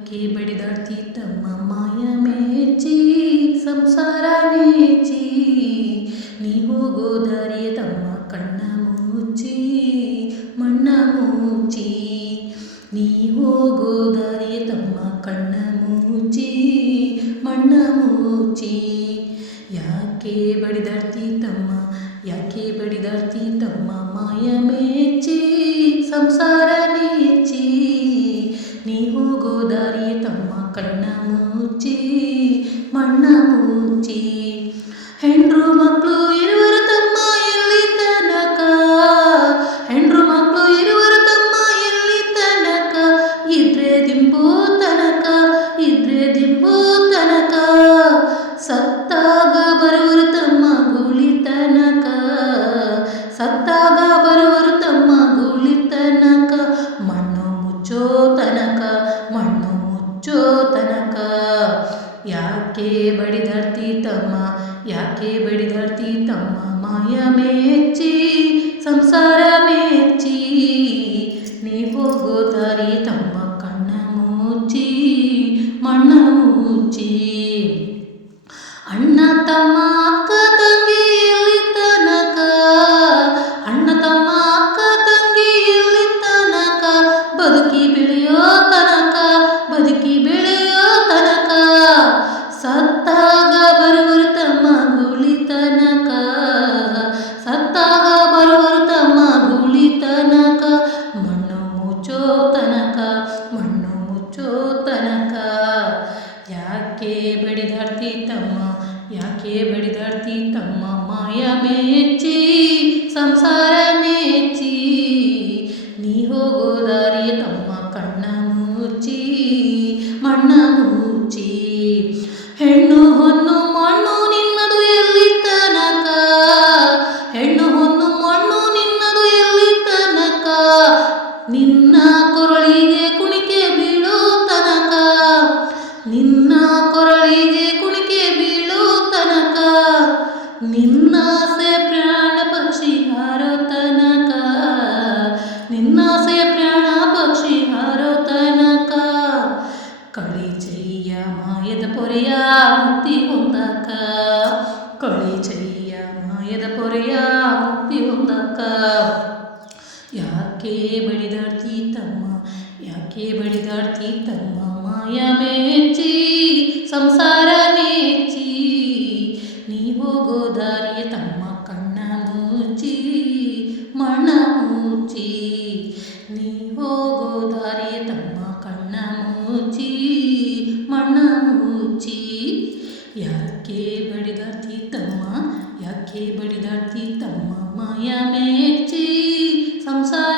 ಯಾಕೆ ಬಡಿದಾಡ್ತಿ ತಮ್ಮ ಮಾಯ ಮೇಚಿ, ಸಂಸಾರ ನೇಚಿ ನೀ ಹೋಗೋ ದಾರಿಯ ತಮ್ಮ ಕಣ್ಣ ಮುಚ್ಚಿ, ಮಣ್ಣ ಮುಚ್ಚಿ. ನೀ ಹೋಗೋ ದಾರಿಯ ತಮ್ಮ ಕಣ್ಣ ಮುಚ್ಚಿ, ಮಣ್ಣ ಮುಚ್ಚಿ. ಯಾಕೆ ಬಡಿದಾಡ್ತಿ ತಮ್ಮ ಯಾಕೆ ಬಡಿದಾಡ್ತಿ ತಮ್ಮ ಮಾಯ ಮೇಚಿ, ಸಂಸಾರ ಮುಚ್ಚಿ ಹೆಂಡ್ರು ಯಾಕೆ ಬಡಿದಾಡ್ತಿ ತಮ್ಮ ಮಾಯ ಮೆಚ್ಚಿ, ಸಂಸಾರ ಮೆಚ್ಚಿ? ನೀ ಹೋಗೋ ದಾರಿ ತಮ್ಮ ಕಣ್ಣ ಮುಚ್ಚಿ, ಮಣ್ಣ ಮುಚ್ಚಿ. ಯಾಕೆ ಬಡಿದಾಡ್ತಿ ತಮ್ಮ ಯಾಕೆ ಬಡಿದಾಡ್ತಿ ತಮ್ಮ ಮಾಯ ಮೆಚ್ಚಿ, ಸಂಸಾರ ಮೆಚ್ಚಿ, ನೀ ಹೋಗೋ ದಾರಿಯ ತಮ್ಮ ಕಣ್ಣ ಮುಚ್ಚಿ, ಮಣ್ಣ ಮುಚ್ಚಿ. ಹೆಣ್ಣು ಹೊನ್ನು ಮಣ್ಣು ನಿನ್ನದು ಎಲ್ಲಿ ತನಕ? ಹೆಣ್ಣು ಹೊನ್ನು ಮಣ್ಣು ನಿನ್ನದು ಎಲ್ಲಿ ತನಕ? ನಿನ್ನ ಕೊರಳಿಗೆ ಕುಣಿಕೆ ಬೀಳೋ ತನಕ? ನಿನ್ನ ಮುಕ್ತಿ ಹೊಂದಕ ಚೈಯ ಮಾಯದ ಪೊರೆಯ ಮುಕ್ತಿ ಹೊಂದಕ ಯಾಕೆ ಬಡಿದಾಡ್ತಿ ತಮ್ಮ, ಯಾಕೆ ಬಡಿದಾಡ್ತಿ ತಮ್ಮ ಮಾಯ ಮೆಚ್ಚಿ ಸಂಸಾರ ನೆಚ್ಚಿ ನೀ ಹೋಗೋ ಯಾಕೆ ಬಡಿದಾರ್ತಿ ತಮ್ಮ ಯಾಕೆ ಬಡಿದಾರ್ತಿ ತಮ್ಮ ಮಾಯ ಮೇಚ್ಚಿ? ಸಂಸಾರ